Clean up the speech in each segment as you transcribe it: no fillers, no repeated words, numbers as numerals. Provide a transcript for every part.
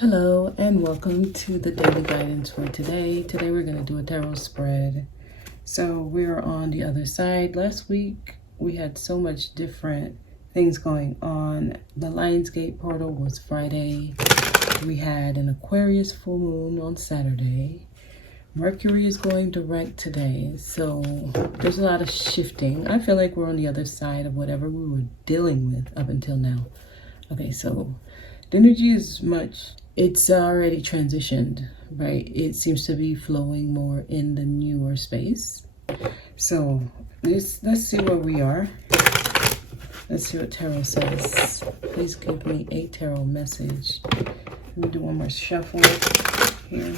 Hello and welcome to the daily guidance for today. Today we're going to do a tarot spread. So we're on the other side. Last week we had so much different things going on. The Lionsgate portal was Friday. We had an Aquarius full moon on Saturday. Mercury is going direct today. So there's a lot of shifting. I feel like we're on the other side of whatever we were dealing with up until now. Okay, so the energy is it's already transitioned, right? It seems to be flowing more in the newer space. So let's see where we are. Let's see what tarot says. Please give me a tarot message. Let me do one more shuffle here.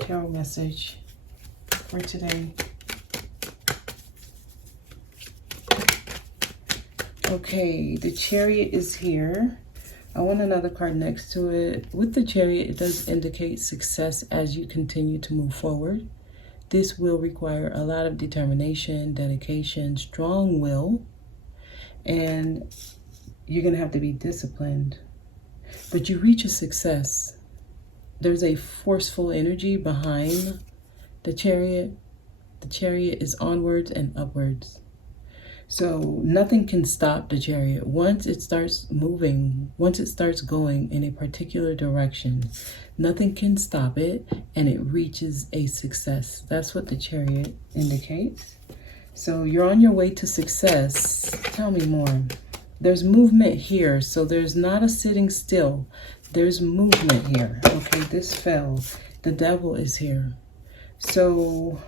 Tarot message for today. Okay, the Chariot is here. I want another card next to it. With the Chariot, it does indicate success as you continue to move forward. This will require a lot of determination, dedication, strong will, and you're going to have to be disciplined. But you reach a success. There's a forceful energy behind the Chariot. The Chariot is onwards and upwards. So nothing can stop the Chariot. Once it starts moving, once it starts going in a particular direction, nothing can stop it and it reaches a success. That's what the Chariot indicates. So you're on your way to success. Tell me more. There's movement here. So there's not a sitting still. There's movement here. Okay, this fell. The Devil is here. So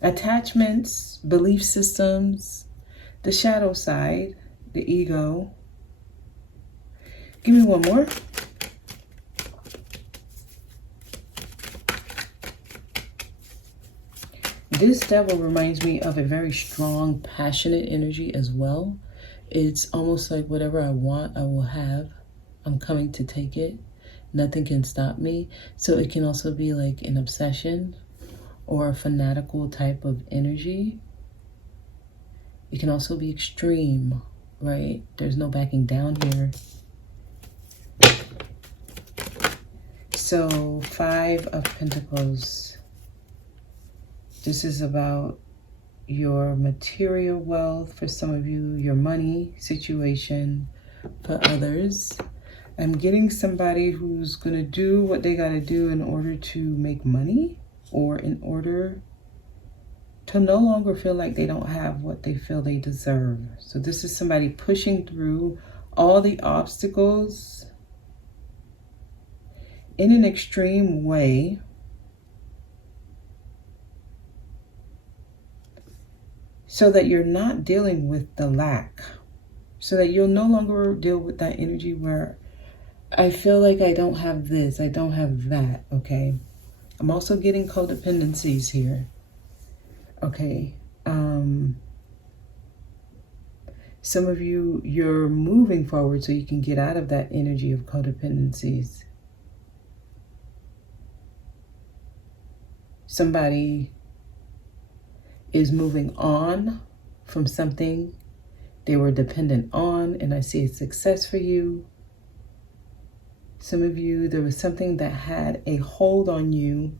attachments, belief systems, the shadow side, the ego. Give me one more. This Devil reminds me of a very strong, passionate energy as well. It's almost like whatever I want, I will have. I'm coming to take it. Nothing can stop me. So it can also be like an obsession or a fanatical type of energy. It can also be extreme, right? There's no backing down here. So 5 of Pentacles. This is about your material wealth for some of you, your money situation for others. I'm getting somebody who's going to do what they got to do in order to make money, or in order to no longer feel like they don't have what they feel they deserve. So this is somebody pushing through all the obstacles in an extreme way so that you're not dealing with the lack, so that you'll no longer deal with that energy where I feel like I don't have this, I don't have that, okay? I'm also getting codependencies here. Okay. Some of you, you're moving forward so you can get out of that energy of codependencies. Somebody is moving on from something they were dependent on, and I see a success for you. Some of you, there was something that had a hold on you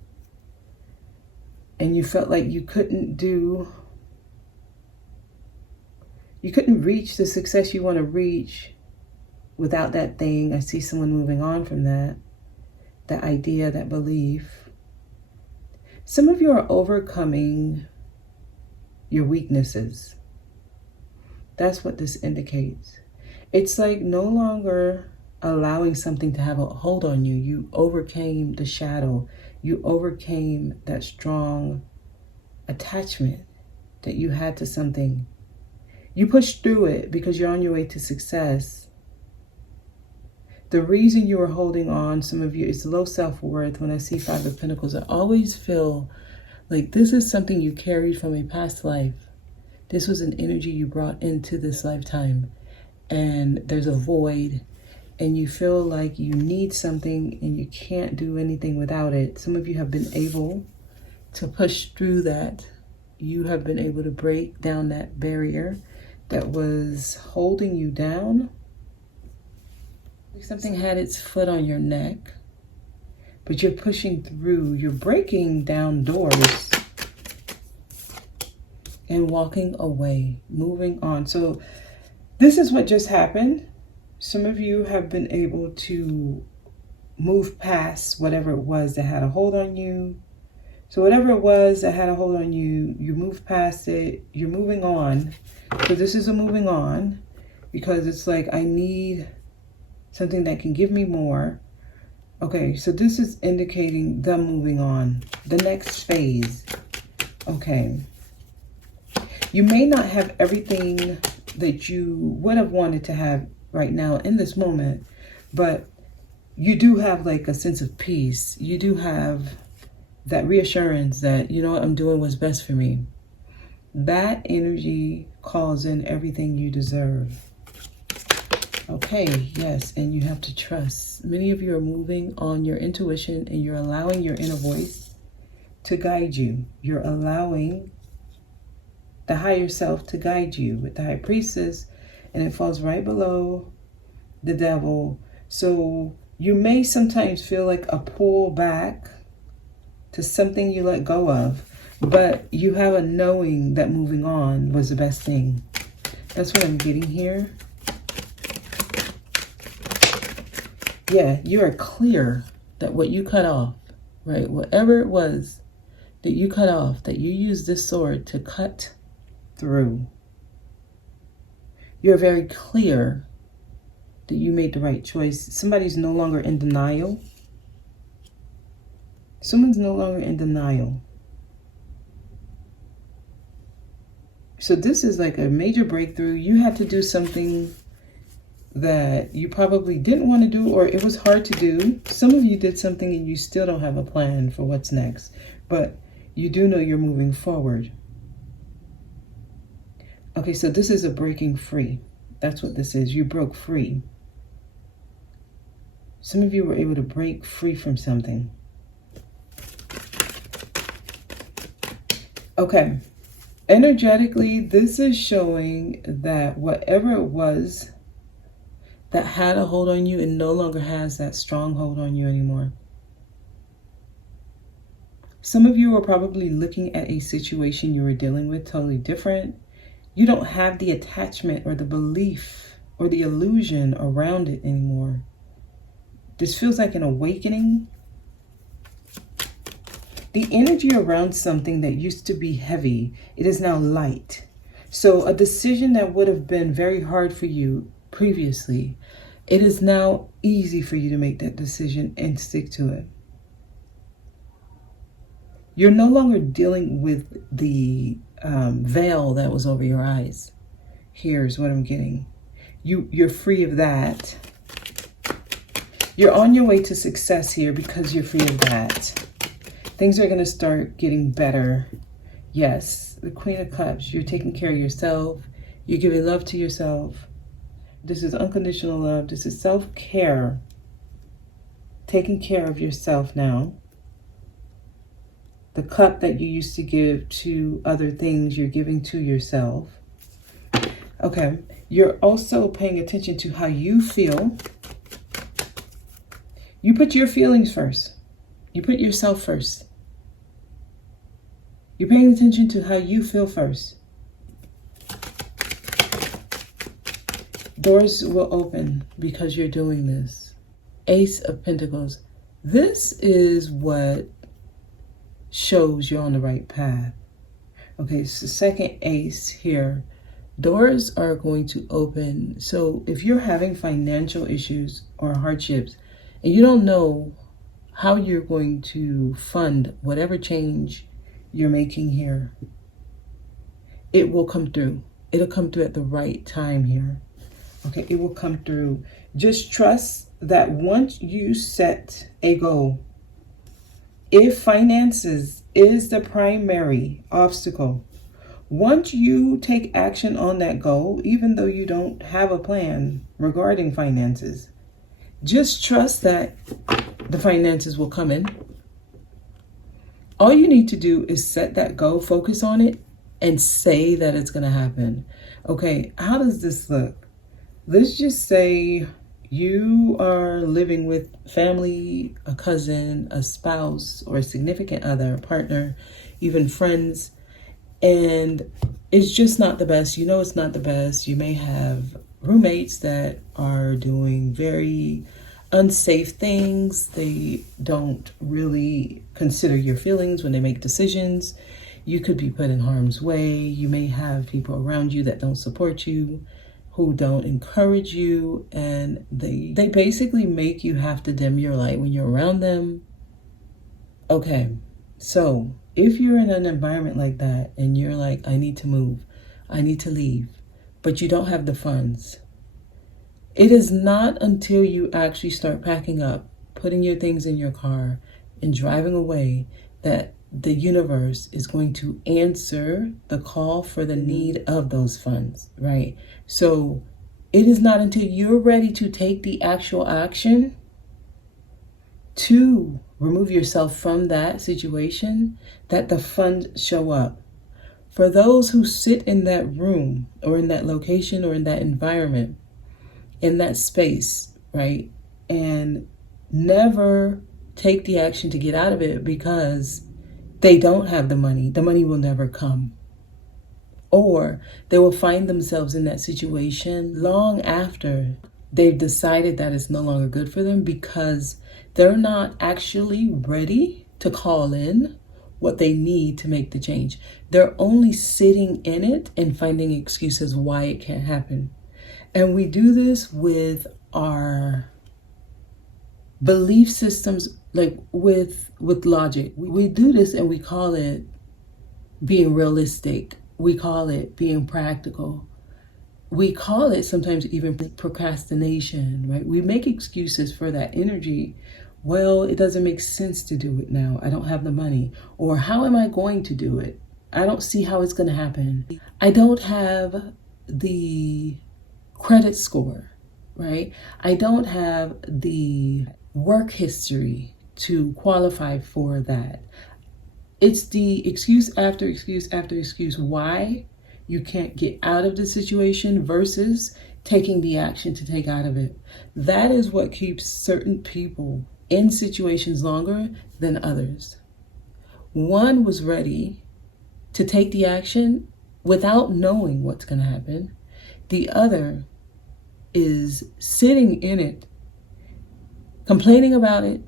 and you felt like you couldn't reach the success you want to reach without that thing. I see someone moving on from that idea, that belief. Some of you are overcoming your weaknesses. That's what this indicates. It's like no longer allowing something to have a hold on you. You overcame the shadow. You overcame that strong attachment that you had to something. You pushed through it because you're on your way to success. The reason you are holding on, some of you, is low self-worth. When I see 5 of Pentacles, I always feel like this is something you carried from a past life. This was an energy you brought into this lifetime. And there's a void. And you feel like you need something and you can't do anything without it. Some of you have been able to push through that. You have been able to break down that barrier that was holding you down. Something had its foot on your neck, but you're pushing through. You're breaking down doors and walking away, moving on. So this is what just happened. Some of you have been able to move past whatever it was that had a hold on you. So whatever it was that had a hold on you, you moved past it, you're moving on. So this is a moving on, because it's like, I need something that can give me more. Okay, so this is indicating the moving on, the next phase. Okay. You may not have everything that you would have wanted to have right now in this moment, but you do have like a sense of peace. You do have that reassurance that, you know what, I'm doing what's best for me. That energy calls in everything you deserve. Okay, yes, and you have to trust. Many of you are moving on your intuition, and you're allowing your inner voice to guide you. You're allowing the higher self to guide you with the High Priestess, and it falls right below the Devil. So you may sometimes feel like a pull back to something you let go of, but you have a knowing that moving on was the best thing. That's what I'm getting here. Yeah, you are clear that what you cut off, right? Whatever it was that you cut off, that you used this sword to cut through. You're very clear that you made the right choice. Somebody's no longer in denial. Someone's no longer in denial. So this is like a major breakthrough. You had to do something that you probably didn't want to do, or it was hard to do. Some of you did something and you still don't have a plan for what's next, but you do know you're moving forward. Okay, so this is a breaking free. That's what this is. You broke free. Some of you were able to break free from something. Okay, energetically, this is showing that whatever it was that had a hold on you, it no longer has that strong hold on you anymore. Some of you are probably looking at a situation you were dealing with totally different. You don't have the attachment or the belief or the illusion around it anymore. This feels like an awakening. The energy around something that used to be heavy, it is now light. So a decision that would have been very hard for you previously, it is now easy for you to make that decision and stick to it. You're no longer dealing with the veil that was over your eyes. Here's what I'm getting. You're free of that. You're on your way to success here because you're free of that. Things are going to start getting better. Yes, the Queen of Cups, you're taking care of yourself. You're giving love to yourself. This is unconditional love. This is self-care. Taking care of yourself now. The cup that you used to give to other things, you're giving to yourself. Okay. You're also paying attention to how you feel. You put your feelings first. You put yourself first. You're paying attention to how you feel first. Doors will open because you're doing this. Ace of Pentacles. This is what shows you're on the right path. Okay, so second ace here. Doors are going to open. So if you're having financial issues or hardships and you don't know how you're going to fund whatever change you're making here, it will come through. It'll come through at the right time here. Okay, it will come through. Just trust that once you set a goal, if finances is the primary obstacle, once you take action on that goal, even though you don't have a plan regarding finances, just trust that the finances will come in. All you need to do is set that goal, focus on it, and say that it's going to happen. Okay, how does this look? Let's just say You are living with family, a cousin, a spouse, or a significant other, a partner, even friends, and it's just not the best. You know it's not the best. You may have roommates that are doing very unsafe things. They don't really consider your feelings when they make decisions. You could be put in harm's way. You may have people around you that don't support you, who don't encourage you, and they basically make you have to dim your light when you're around them. Okay, so if you're in an environment like that and you're like, I need to move, I need to leave, but you don't have the funds, it is not until you actually start packing up, putting your things in your car, and driving away that the universe is going to answer the call for the need of those funds, right? So it is not until you're ready to take the actual action to remove yourself from that situation that the funds show up. For those who sit in that room or in that location or in that environment, in that space, right, and never take the action to get out of it because they don't have the money will never come. Or they will find themselves in that situation long after they've decided that it's no longer good for them because they're not actually ready to call in what they need to make the change. They're only sitting in it and finding excuses why it can't happen. And we do this with our belief systems, like with logic. We do this and we call it being realistic. We call it being practical. We call it sometimes even procrastination, right? We make excuses for that energy. Well, it doesn't make sense to do it now. I don't have the money. Or how am I going to do it? I don't see how it's going to happen. I don't have the credit score, right? I don't have the work history to qualify for that. It's the excuse after excuse after excuse why you can't get out of the situation versus taking the action to take out of it. That is what keeps certain people in situations longer than others. One was ready to take the action without knowing what's going to happen. The other is sitting in it, complaining about it,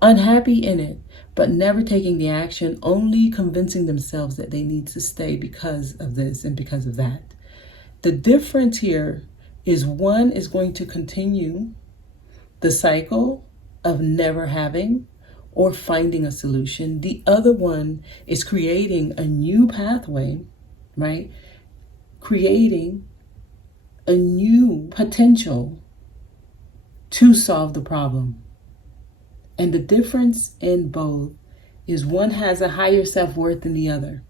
unhappy in it, but never taking the action, only convincing themselves that they need to stay because of this and because of that. The difference here is one is going to continue the cycle of never having or finding a solution. The other one is creating a new pathway, right? Creating a new potential to solve the problem. And the difference in both is one has a higher self-worth than the other.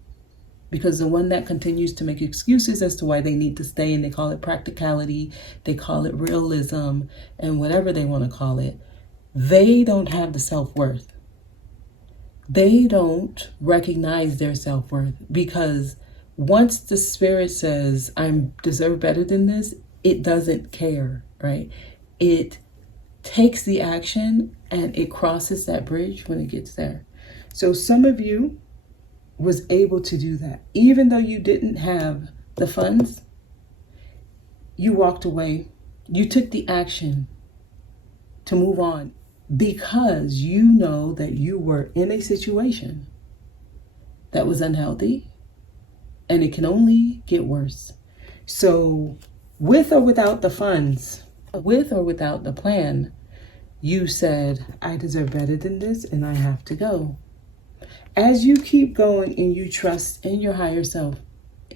Because the one that continues to make excuses as to why they need to stay, and they call it practicality, they call it realism, and whatever they want to call it, they don't have the self-worth. They don't recognize their self-worth because once the spirit says, I deserve better than this, it doesn't care, right? It takes the action and it crosses that bridge when it gets there. So some of you was able to do that. Even though you didn't have the funds, you walked away. You took the action to move on because you know that you were in a situation that was unhealthy and it can only get worse. So with or without the funds, with or without the plan, you said, I deserve better than this and I have to go. As you keep going and you trust in your higher self,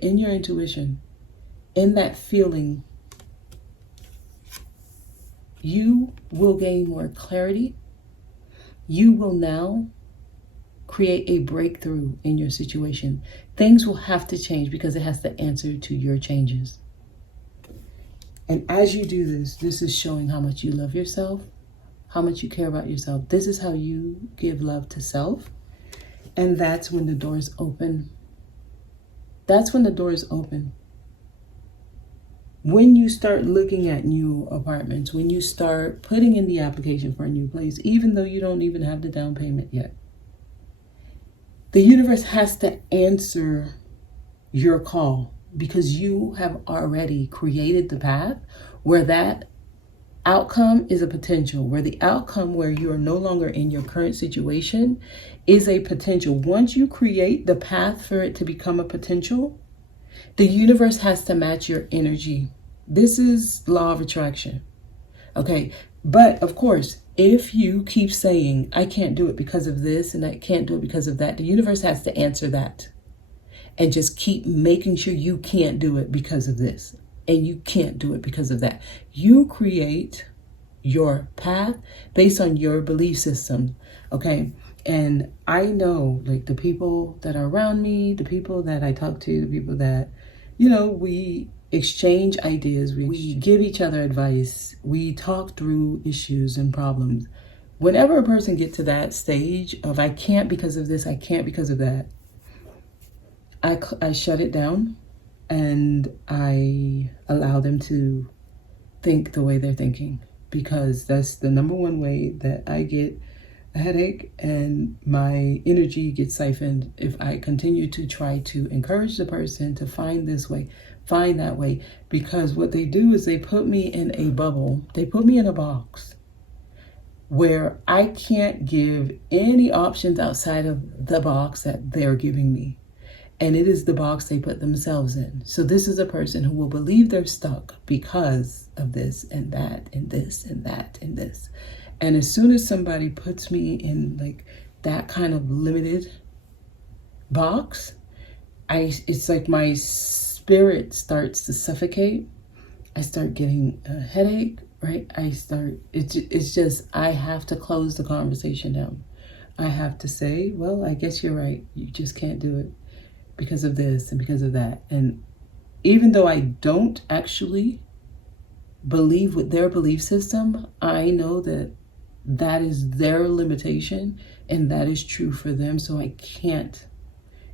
in your intuition, in that feeling, you will gain more clarity. You will now create a breakthrough in your situation. Things will have to change because it has to answer to your changes. And as you do this, this is showing how much you love yourself, how much you care about yourself. This is how you give love to self. And that's when the doors open. That's when the doors open. When you start looking at new apartments, when you start putting in the application for a new place, even though you don't even have the down payment yet, the universe has to answer your call, because you have already created the path where that outcome is a potential, where the outcome where you are no longer in your current situation is a potential. Once you create the path for it to become a potential, the universe has to match your energy. This is law of attraction. Okay. But of course, if you keep saying, I can't do it because of this and I can't do it because of that, the universe has to answer that and just keep making sure you can't do it because of this and you can't do it because of that. You create your path based on your belief system. Okay. And I know, like, the people that are around me, the people that I talk to, the people that, we exchange ideas, we give each other advice, we talk through issues and problems. Whenever a person gets to that stage of, I can't because of this, I can't because of that, I shut it down and I allow them to think the way they're thinking, because that's the number one way that I get a headache and my energy gets siphoned if I continue to try to encourage the person to find this way, find that way. Because what they do is they put me in a bubble, they put me in a box where I can't give any options outside of the box that they're giving me. And it is the box they put themselves in. So this is a person who will believe they're stuck because of this and that and this and that and this. And as soon as somebody puts me in like that kind of limited box, it's like my spirit starts to suffocate. I start getting a headache, right? It's just, I have to close the conversation down. I have to say, well, I guess you're right. You just can't do it because of this and because of that. And even though I don't actually believe with their belief system, I know that that is their limitation and that is true for them. So I can't,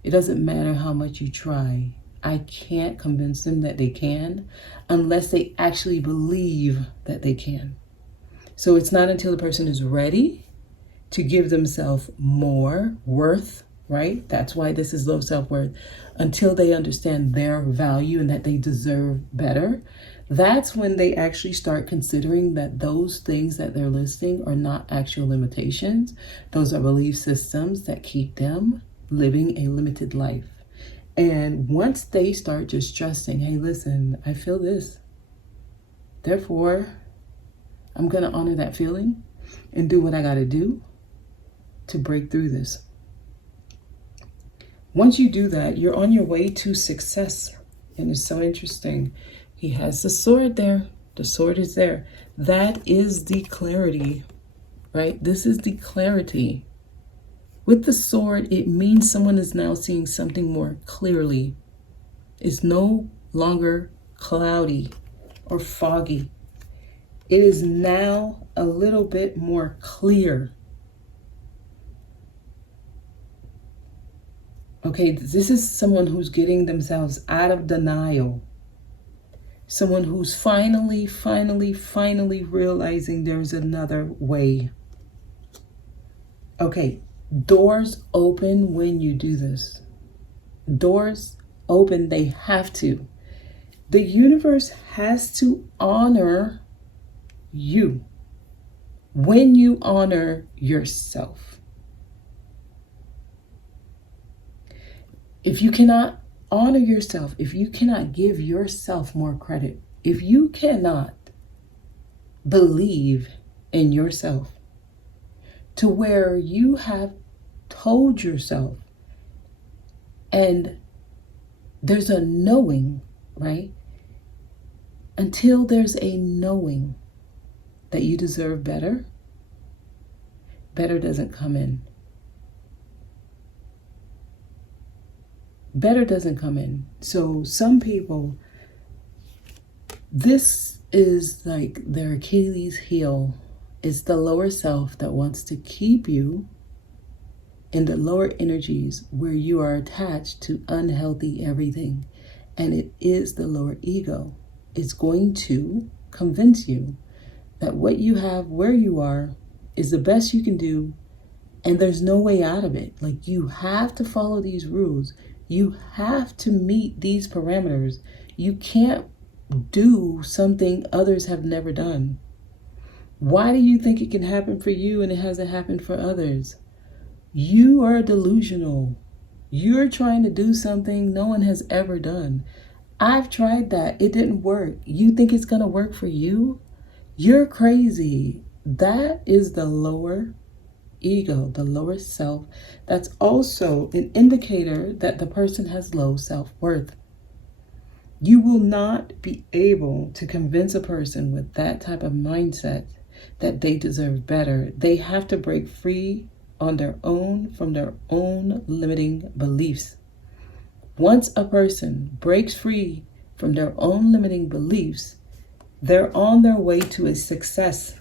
it doesn't matter how much you try, I can't convince them that they can unless they actually believe that they can. So it's not until the person is ready to give themselves more worth, right? That's why this is low self-worth. Until they understand their value and that they deserve better, that's when they actually start considering that those things that they're listing are not actual limitations. Those are belief systems that keep them living a limited life. And once they start just trusting, hey, listen, I feel this, therefore I'm going to honor that feeling and do what I got to do to break through this. Once you do that, you're on your way to success. And it's so interesting. He has the sword there. The sword is there. That is the clarity, right? This is the clarity. With the sword, it means someone is now seeing something more clearly. It's no longer cloudy or foggy. It is now a little bit more clear. Okay, this is someone who's getting themselves out of denial. Someone who's finally realizing there's another way. Okay, doors open when you do this. Doors open, they have to. The universe has to honor you when you honor yourself. If you cannot honor yourself, if you cannot give yourself more credit, if you cannot believe in yourself to where you have told yourself, and there's a knowing, right? Until there's a knowing that you deserve better, better doesn't come in. Better doesn't come in. So some people, this is like their Achilles heel. It's the lower self that wants to keep you in the lower energies where you are attached to unhealthy everything. And it is the lower ego. is going to convince you that what you have, where you are, is the best you can do, and there's no way out of it. Like, you have to follow these rules. You have to meet these parameters. You can't do something others have never done. Why do you think it can happen for you and it hasn't happened for others? You are delusional. You're trying to do something no one has ever done. I've tried that. It didn't work. You think it's going to work for you? You're crazy. That is the lower ego, the lower self. That's also an indicator that the person has low self-worth. You will not be able to convince a person with that type of mindset that they deserve better. They have to break free on their own from their own limiting beliefs. Once a person breaks free from their own limiting beliefs, they're on their way to a success.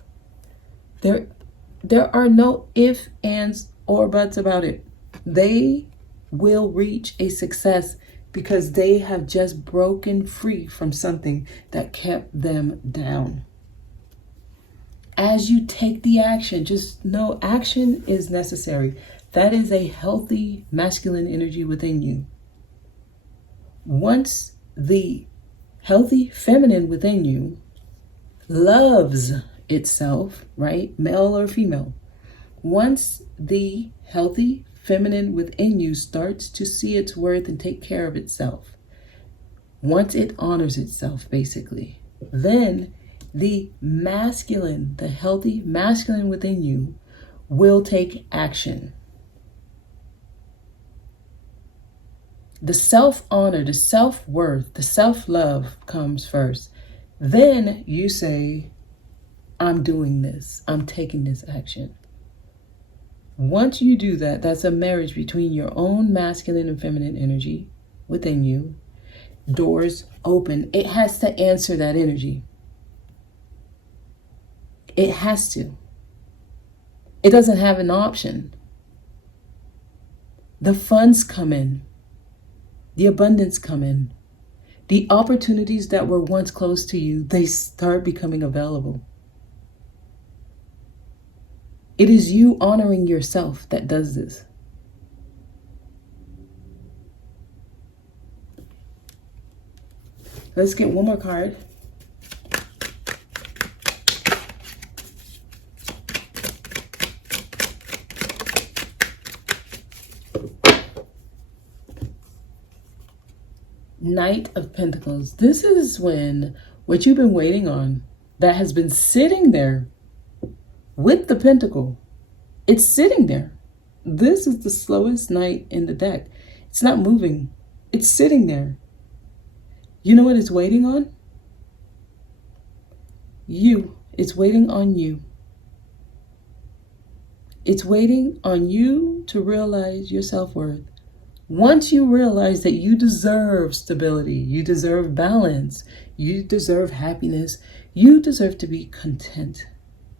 There are no ifs, ands, or buts about it. They will reach a success because they have just broken free from something that kept them down. As you take the action, just know action is necessary. That is a healthy masculine energy within you. Once the healthy feminine within you loves itself, right? Male or female. Once the healthy feminine within you starts to see its worth and take care of itself, once it honors itself, basically, then the masculine, the healthy masculine within you will take action. The self-honor, the self-worth, the self-love comes first. Then you say, I'm doing this. I'm taking this action. Once you do that, that's a marriage between your own masculine and feminine energy within you. Doors open. It has to answer that energy. It has to. It doesn't have an option. The funds come in. The abundance come in. The opportunities that were once close to you, they start becoming available. It is you honoring yourself that does this. Let's get one more card. Knight of Pentacles. This is when what you've been waiting on, that has been sitting there with the pentacle, it's sitting there. This is the slowest knight in the deck. It's not moving. It's sitting there. You know what it's waiting on? You. It's waiting on you. It's waiting on you to realize your self-worth. Once you realize that you deserve stability, you deserve balance, you deserve happiness, you deserve to be content,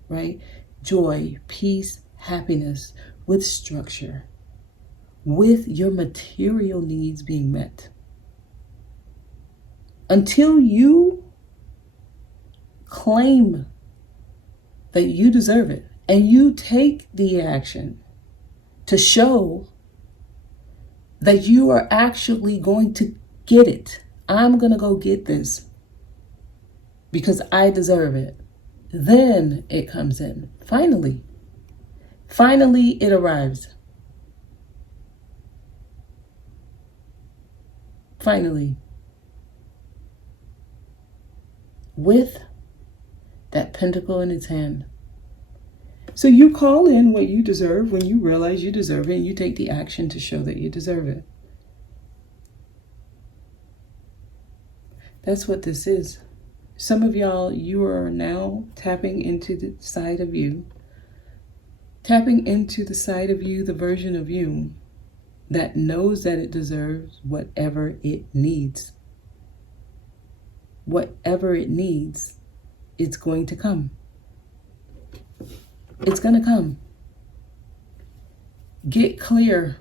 right? Joy, peace, happiness with structure, with your material needs being met. Until you claim that you deserve it and you take the action to show that you are actually going to get it. I'm going to go get this because I deserve it. Then it comes in. Finally it arrives. Finally. With that pentacle in its hand. So you call in what you deserve when you realize you deserve it, and you take the action to show that you deserve it. That's what this is. Some of y'all, you are now tapping into the side of you. Tapping into the side of you, the version of you that knows that it deserves whatever it needs. Whatever it needs, it's going to come. It's going to come. Get clear.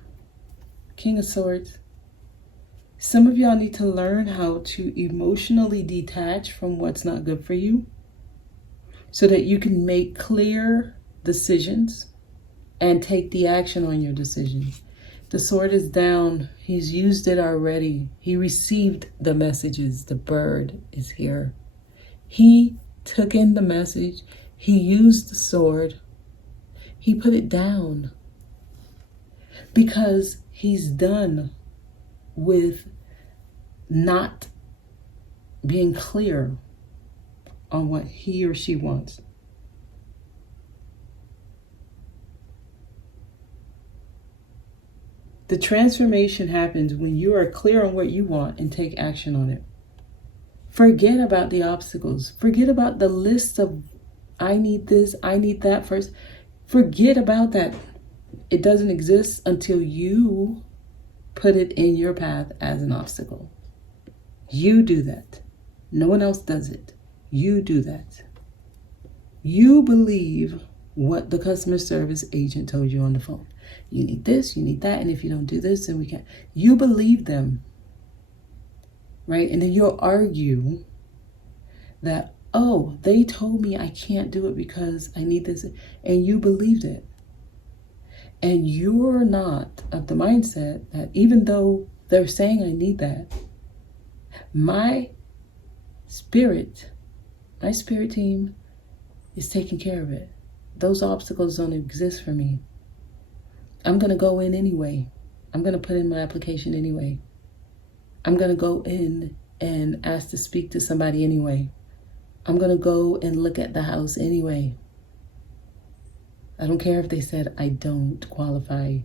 King of Swords. Some of y'all need to learn how to emotionally detach from what's not good for you so that you can make clear decisions and take the action on your decisions. The sword is down. He's used it already. He received the messages. The bird is here. He took in the message. He used the sword. He put it down because he's done with not being clear on what he or she wants. The transformation happens when you are clear on what you want and take action on it. Forget about the obstacles. Forget about the list of I need this, I need that first. Forget about that. It doesn't exist until you put it in your path as an obstacle. You do that. No one else does it. You do that. You believe what the customer service agent told you on the phone. You need this, you need that, and if you don't do this, then we can't. You believe them, right? And then you'll argue that, oh, they told me I can't do it because I need this, and you believed it. And you're not of the mindset that even though they're saying I need that, my spirit team is taking care of it. Those obstacles don't exist for me. I'm going to go in anyway. I'm going to put in my application anyway. I'm going to go in and ask to speak to somebody anyway. I'm going to go and look at the house anyway. I don't care if they said I don't qualify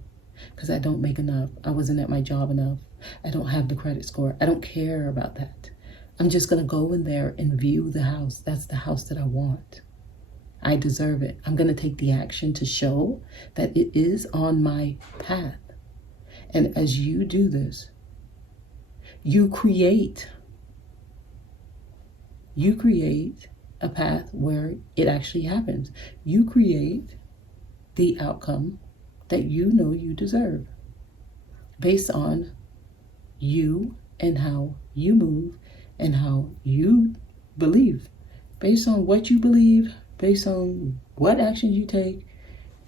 because I don't make enough. I wasn't at my job enough. I don't have the credit score. I don't care about that. I'm just going to go in there and view the house. That's the house that I want. I deserve it. I'm going to take the action to show that it is on my path. And as you do this, you create a path where it actually happens. You create the outcome that you know you deserve based on you and how you move and how you believe. Based on what you believe, based on what actions you take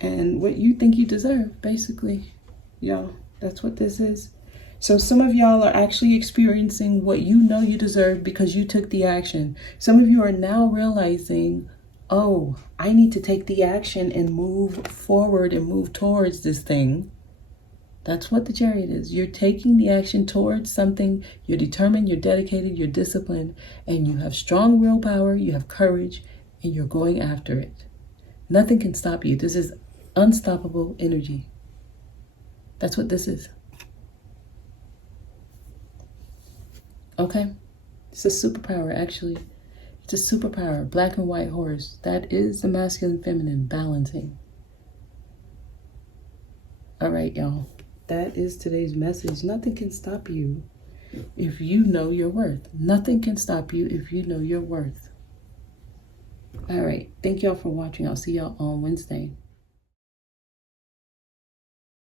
and what you think you deserve, basically. Y'all, that's what this is. So some of y'all are actually experiencing what you know you deserve because you took the action. Some of you are now realizing, oh, I need to take the action and move forward and move towards this thing. That's what the Chariot is. You're taking the action towards something. You're determined, you're dedicated, you're disciplined, and you have strong willpower, you have courage, and you're going after it. Nothing can stop you. This is unstoppable energy. That's what this is. Okay? It's a superpower, actually. It's a superpower. Black and white horse. That is the masculine, feminine balancing. All right, y'all. That is today's message. Nothing can stop you if you know your worth. Nothing can stop you if you know your worth. All right. Thank y'all for watching. I'll see y'all on Wednesday.